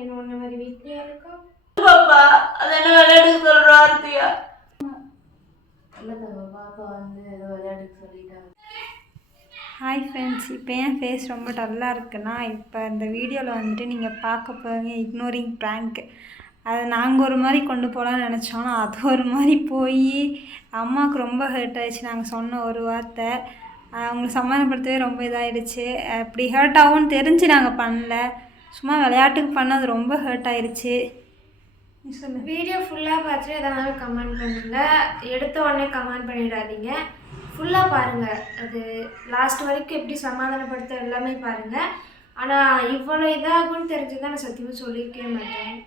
இங்கே ஒன்று மாதிரி வீட்லேயே இருக்கோம். பாப்பா அது என்ன விளையாட்டுக்கு சொல்ற வார்த்தையா? இல்லை பாப்பா வந்து ஏதோ விளையாட்டுக்கு சொல்லிட்டாங்க. ஹாய் ஃப்ரெண்ட்ஸ், இப்போ ஏன் ஃபேஸ் ரொம்ப டல்லாக இருக்குன்னா, இப்போ இந்த வீடியோவில் வந்துட்டு நீங்கள் பார்க்க போகிறீங்க இக்னோரிங் ப்ராங்க். அதை நாங்கள் ஒரு மாதிரி கொண்டு போகலான்னு நினச்சோம், ஆனால் அது ஒரு மாதிரி போய் அம்மாவுக்கு ரொம்ப ஹர்ட் ஆகிடுச்சு. நாங்கள் சொன்ன ஒரு வார்த்தை அவங்களை சமாதானப்படுத்தவே ரொம்ப இதாகிடுச்சு. அப்படி ஹர்ட் ஆகும்னு தெரிஞ்சு நாங்கள் பண்ணல, சும்மா விளையாட்டுக்கு பண்ணது ரொம்ப ஹர்ட் ஆகிடுச்சு. வீடியோ ஃபுல்லாக பார்த்துட்டு எதனால கமெண்ட் பண்ணுங்கள், எடுத்த உடனே கமெண்ட் பண்ணிடாதீங்க, ஃபுல்லாக பாருங்கள். அது லாஸ்ட் வரைக்கும் எப்படி சமாதானப்படுத்த எல்லாமே பாருங்கள். ஆனால் இவ்வளோ இதாகும்னு தெரிஞ்சுதான் நான் சத்தியமாக சொல்லியிருக்கவே மாட்டேன்.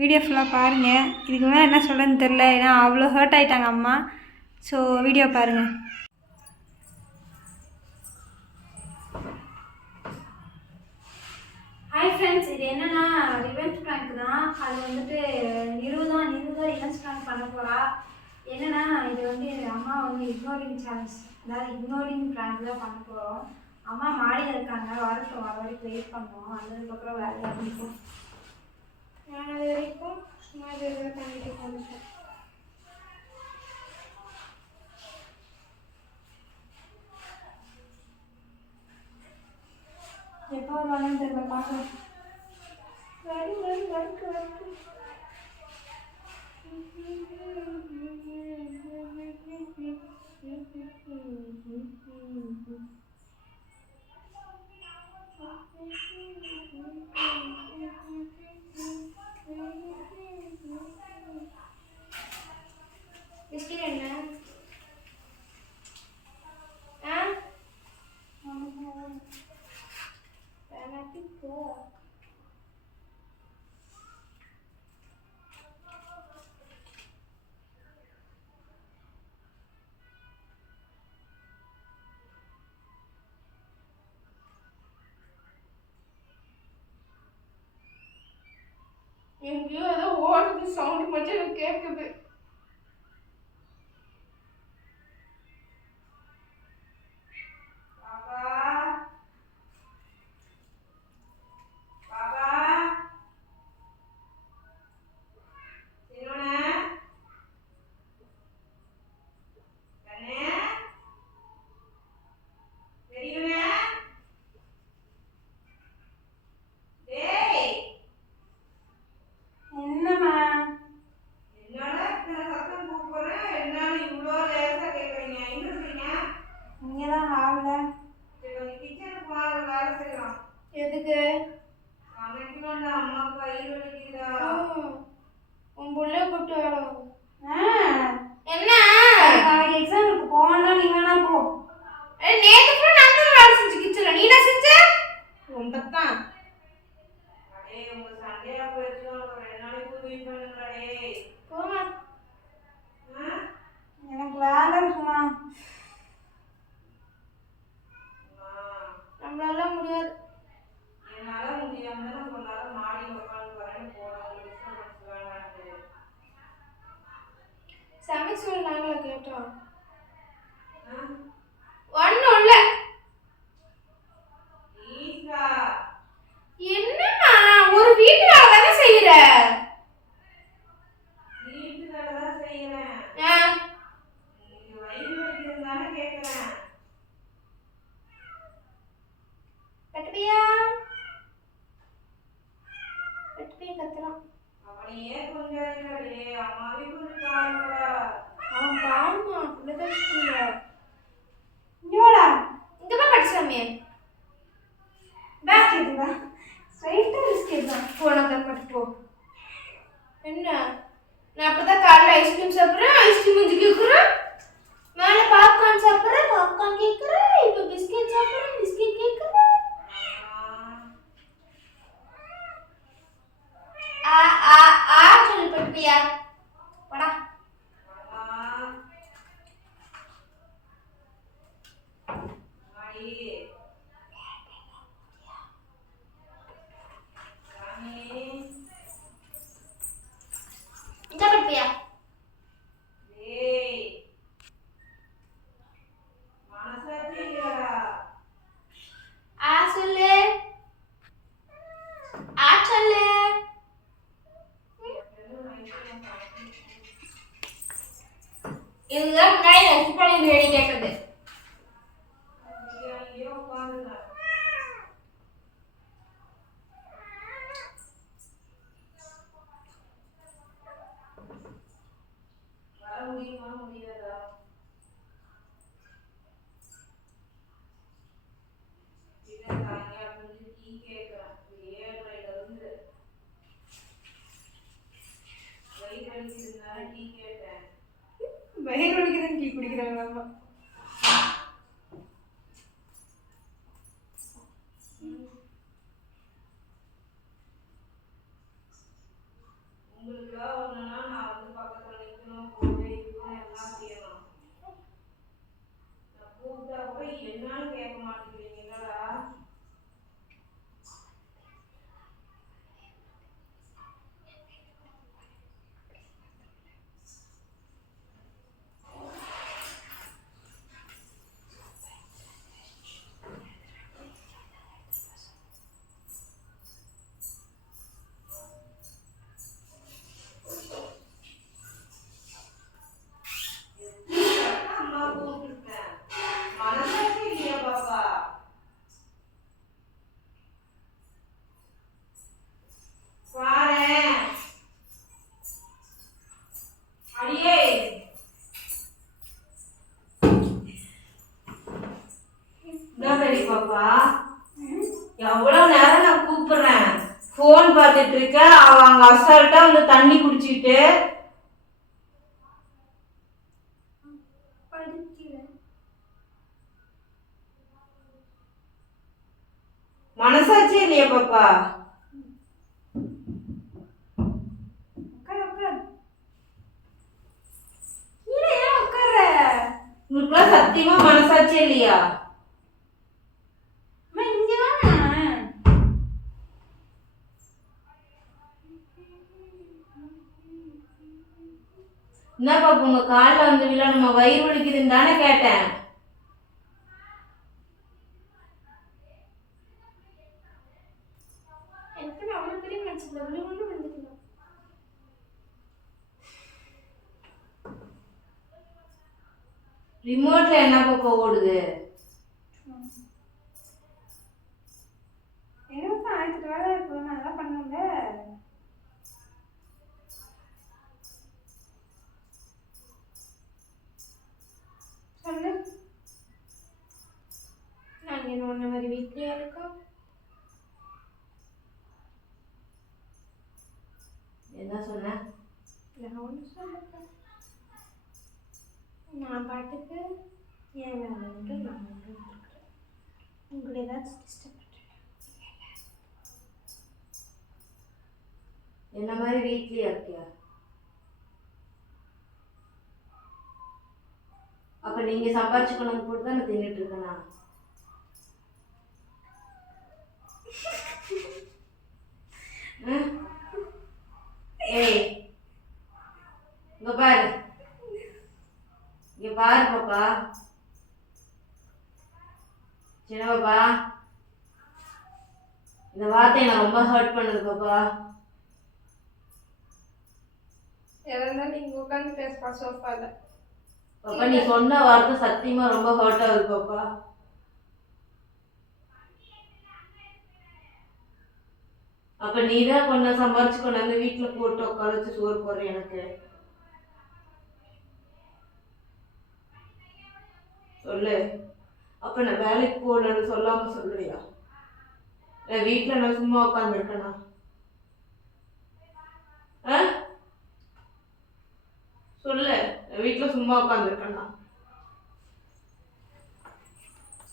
வீடியோ ஃபுல்லாக பாருங்கள். இதுக்கு மேலே என்ன சொல்கிறேன்னு தெரில, ஏன்னா அவ்வளோ ஹர்ட் ஆகிட்டாங்க அம்மா. ஸோ வீடியோ பாருங்கள். ஹாய் ஃப்ரெண்ட்ஸ், இது என்னன்னா ரிவெஞ்ச் ப்ராங்க் தான். அது வந்துட்டு நிறுதான் ரிவெஞ்ச் ப்ராங்க் பண்ண போகிறா. என்னன்னா இது வந்து அம்மா வந்து இக்னோரிங் சேலஞ்ச், அதாவது இக்னோரிங் ப்ராங்க் தான் பண்ண போகிறோம். அம்மா மாடியில் இருக்காங்க, வரட்டும், வர வரைக்கும் வெயிட் பண்ணுவோம். வந்ததுக்கப்புறம் வேலையை ஆரம்பிப்போம். நான் அது வரைக்கும் சும்மா இது பண்ணிட்டு போனேன். எப்போ வருவாங்கன்னு தெரியல, பார்க்கலாம். வருக்கு பிஸ்கெட் என்ன எங்கேயோ ஏதோ ஓடுது, சவுண்ட் மட்டும் எனக்கு கேட்குது. எதுக்கு? உன் புள்ள கூப்பிட்டு வரோம். என்ன நாளைக்கு எக்ஸாமுக்கு போனா நீ வேணா போ. நேத்து கூட நான் தான் வேலை செஞ்சு கிச்சல, நீ என்ன செஞ்ச? ரொம்பத்தான் அடே உங்க சண்டையா போயிச்சு, ஒரு 2 நாளைக்கு வெயிட் பண்ணுங்கடா. டேய் போமா, எனக்கு வேலை இருக்குமா. நம்மளால முடியாது. என்னால முடியாம தான் சொன்னால மாடி உட்காந்து வரேன்னு போறோம். டிஸ்டர்பன்ஸ் வேண்டாம்னு சமைச்சு நாங்கள கேட்டோம். ஒண்ணும் இல்ல. ஈஸ்வா என்னம்மா ஒரு வீட்டு வேலை தானே செய்யற? வீட்டு வேலை தான் செய்யறேன். நீங்க வயிறு வலிக்கிறதுனால கேக்குறேன். கட்டுவியா? கட்டுவியா கத்துறான். அவனையே கொஞ்சம் அம்மாவே கொஞ்சம் பாருங்கடா. அவன் பாருமா அப்படிதான் சொல்ல. இங்கோடா, இங்கதான் படிச்சாமே. பேஸ்கெட் தான், ஸ்ட்ரைட்டா பிஸ்கெட் தான். போனா தான் பட்டு போ. என்ன நான் அப்பதான் காலைல ஐஸ்கிரீம் சாப்பிட்றேன், ஐஸ்கிரீம் கொஞ்சம் கேட்குறேன். மேலே பாப்கார்ன் சாப்பிட்றேன், பாப்கார்ன் கேட்குறேன். இப்போ பிஸ்கெட் சாப்பிட்றேன், பிஸ்கெட் கேட்குறேன். சொல்லி பட்டுப்பியா படா. இந்த பட்டுப்பியா இந்த வேடி கேட்குது. வயிறு வலிக்குதுன்னு டீ குடிக்கிறாங்க அம்மா. எவ்வளவு நேரம் நான் கூப்பிடுறேன், போன் பார்த்துட்டு இருக்க. அவங்க அசால்ட்டா வந்து தண்ணி குடிச்சிட்டு மனசாட்சி இல்லையா பாப்பா? உங்களுக்குலாம் சத்தியமா மனசாட்சி இல்லையா? என்ன பாப்பா உங்க காலில் வந்து விழா நம்ம வயிறு வலிக்குதுன்னு தானே கேட்டேன். ரிமோட்ல என்ன பாப்பா ஓடுது? என்ன சொன்ன? நான் பாட்டுக்கு ஏன் வேணும்ட்டு நான் உங்களை ஏதாச்சும் டிஸ்டர்ப் என்ன மாதிரி வீட்லயே இருக்கியா? அப்ப நீங்க சம்பாரிச்சு கொண்டு வந்து போட்டு தான் நான் தின்னுட்டு இருக்கேனா? ஏய் இங்க பாரு, இங்க பாரு பாப்பா, சின்ன பாப்பா, இந்த வார்த்தை நான் ரொம்ப ஹர்ட் பண்ணுது பாப்பா. நீங்க உட்காந்து பேசப்பா சோஃபால. பாப்பா நீ சொன்ன வார்த்தை சத்தியமா ரொம்ப ஹர்ட் ஆகுது பாப்பா. அப்ப நீதான் கொஞ்சம் சம்பாரிச்சு கொண்டாந்து வீட்டுல போட்டு உட்கார வச்சு சோறு போடுற எனக்கு. சொல்லு. அப்ப நான் வேலைக்கு போகலன்னு சொல்லாம சொல்லுறியா? வீட்டுல நான் சும்மா உட்காந்து இருக்கேனா? சொல்லு. வீட்டுல சும்மா உட்காந்து இருக்கேனா?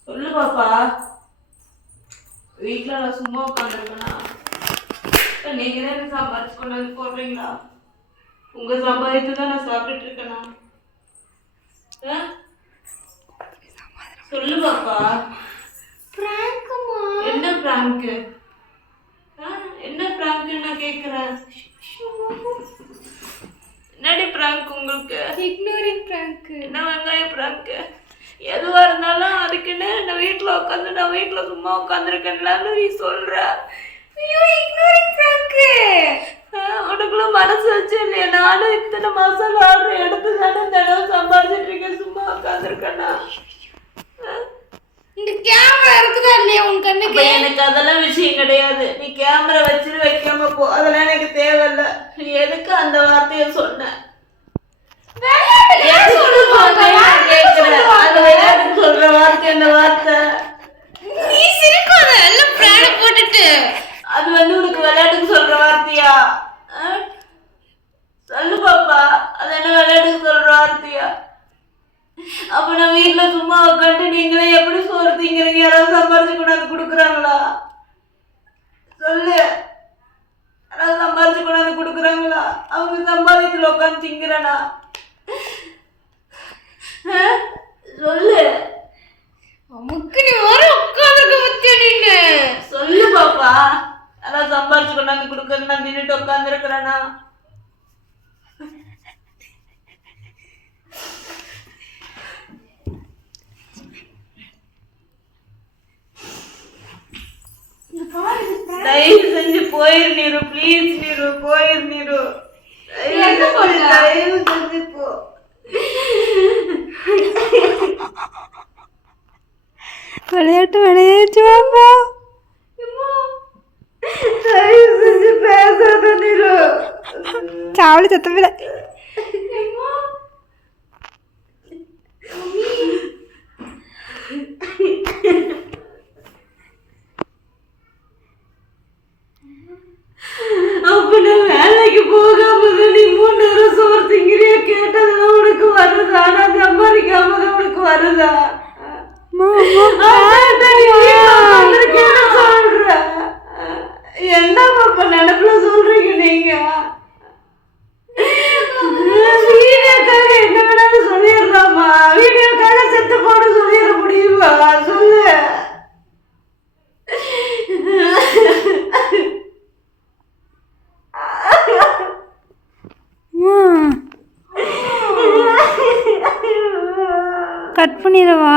சொல்லு பாப்பா. வீட்டுல நான் சும்மா உட்காந்து இருக்கேனா? நீங்க தான் சம்பாரிச்சு கொண்டு வந்து போடுறீங்களா? உங்க சம்பாதித்து தான் நான் சாப்பிட்டுட்டு இருக்கேனா? சொல்லு பாப்பா. என்ன பிராங்க்? என்ன பிராங்க் நான் கேக்குறேன். என்னடி பிராங்க் உங்களுக்கு? Ignoring prank. என்ன வெங்காய பிராங்க்? எதுவா இருந்தாலும் அதுக்குன்னு நான் வீட்டுல சும்மா உட்காந்துருக்கேன்ல நீ சொல்ற. ஐயோ இக்னோரிங் பிராங்க். உனக்குள்ள மனசு வச்சு இல்லையா? நானும் இத்தனை மாசம் ஆர்டர் எடுத்து தானே தடவை சம்பாதிச்சிட்டு இருக்கேன். சும்மா உட்காந்துருக்கேன்னா இந்த கேமரா இருக்குதா இல்லையா உன் கண்ணுக்கு? எனக்கு அதெல்லாம் விஷயம் கிடையாது. நீ கேமரா வச்சுட்டு வைக்காம போ, அதெல்லாம் எனக்கு தேவையில்ல. நீ எதுக்கு அந்த வார்த்தைய சொன்ன? சொல்ற வார்த்தை என்ன வார்த்தை? நீ சிரிக்காத எல்லாம் பிளான போட்டுட்டு. அது உனக்கு விளையாட்டுக்கு சொல்ற வார்த்தையா? சொல்லு பாப்பா, அது என்ன விளையாட்டுக்கு சொல்ற வார்த்தையா? அப்ப நான் வீட்டுல சும்மா உட்காந்து நீங்களே எப்படி சோறு திங்கிறீங்க? யாராவது சம்பாரிச்சு கொண்டாந்து கொடுக்குறாங்களா? சொல்லு, யாராவது சம்பாரிச்சு கொண்டாந்து கொடுக்குறாங்களா? அவங்க சம்பாதித்துல உட்காந்து திங்கிறனா? சொல்லு. அமுக்கு நீ வர உட்காந்துக்க பத்தியா நின்னு? சொல்லு பாப்பா, யாராவது சம்பாரிச்சு கொண்டாந்து கொடுக்கறது நான் நின்றுட்டு உட்காந்து இருக்கிறேனா? தயவு செஞ்சு போயிரு நீரு, ப்ளீஸ் நீரு, போயிரு நீரு. தயவு செஞ்சு போ. விளையாட்டு வாப்பா. தயவு செஞ்சு பேசாத நீரு. சாவடி சத்தமில்ல. அப்ப நான் வேலைக்கு போகாம நீ 3 நேரம் சோறு திங்கிறியா? கேட்டதெல்லாம் உனக்கு வருதா? நான் சம்பாதிக்காம உனக்கு வருதா? என்ன பாப்பா நினைப்புல சொல்றீங்க நீங்க? வீடியோக்காக என்ன வேணாலும் சொல்லிடலாமா? வீடியோக்காக செத்து போட சொல்லிட முடியுமா? சொல்லு. கட் பண்ணிடவா?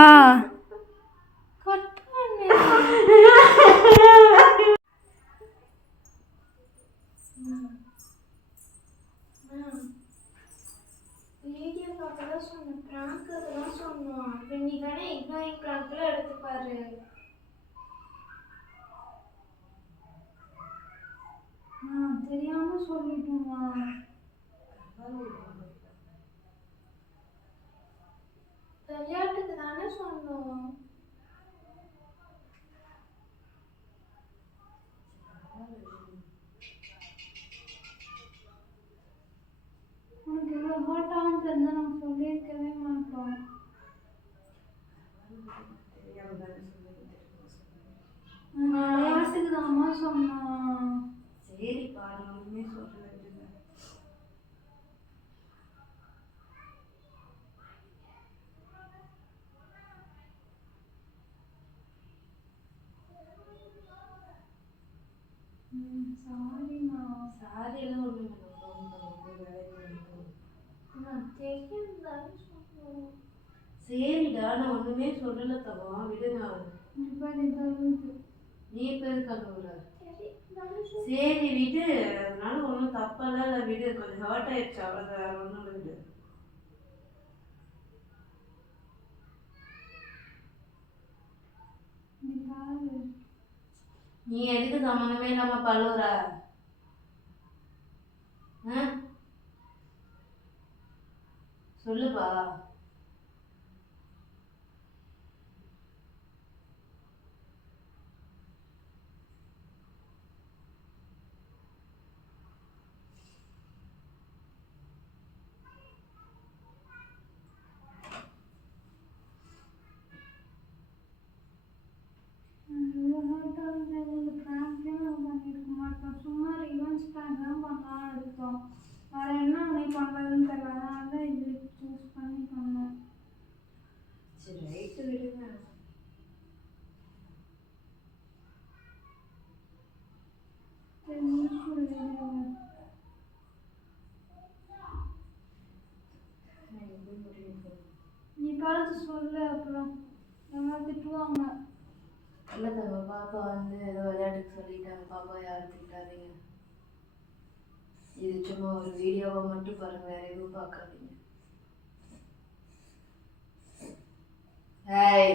வீடியோ பார்க்கதான் சொன்னேன், பிராங்க் அதெல்லாம் சொன்னோம். அப்ப நீ தானே இக்னோரிங் பிராங்க்ல எடுத்து பாரு. தெரியாம சொல்லிட்டோமா? விளையாட்டுக்கு தானே சொன்னோம். உனக்கு இவ்வளோ ஹாட் ஆகும் தெரிஞ்சா நம்ம சொல்லியிருக்கவே மாட்டோம். விளையாட்டுக்கு தாம்மா சொன்னோம். சரிப்பா, நான் ஒண்ணுமே சொல்லல. சாரிம்மா. சாரி எல்லாம் ஒண்ணு சரிடா, நான் ஒண்ணுமே சொல்லல தவா, விடுங்க. நீ பேர் கழுவுற. சரி விடு, அதனால ஒன்றும் தப்பெல்லாம் இல்லை, விடு. கொஞ்சம் ஹர்ட் ஆயிடுச்சு, அவ்வளோதான், வேற ஒன்றும் இல்லை, விடு. நீ எதுக்கு சம்மந்தமே இல்லாம பழுவுற? சொல்லுப்பா. சும்மா ரிவெஞ்ச் பிளான் தான் பண்ணலாம் எடுத்தோம். வேற என்ன நீ பண்றதுன்னு தெரியல, அதனால தான் இது சூஸ் பண்ணி பண்ணோம். சரி ரைட்டு, விடுங்க. நீ பார்த்து சொல்லு, அப்புறம் நம்ம திட்டுவாங்க. இல்லை தங்க, பாப்பா வந்து ஏதோ விளையாட்டுக்கு சொல்லிட்டாங்க. பாப்பா யாரும் திட்டாதீங்க. இது சும்மா ஒரு வீடியோவை மட்டும் பாருங்க, வேற எதுவும் பார்க்காதீங்க. ஏய்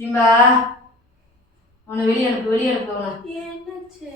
சிம்பா, அவனை வெளியே அனுப்பு, வெளியே அனுப்பு அவனை. என்னாச்சு?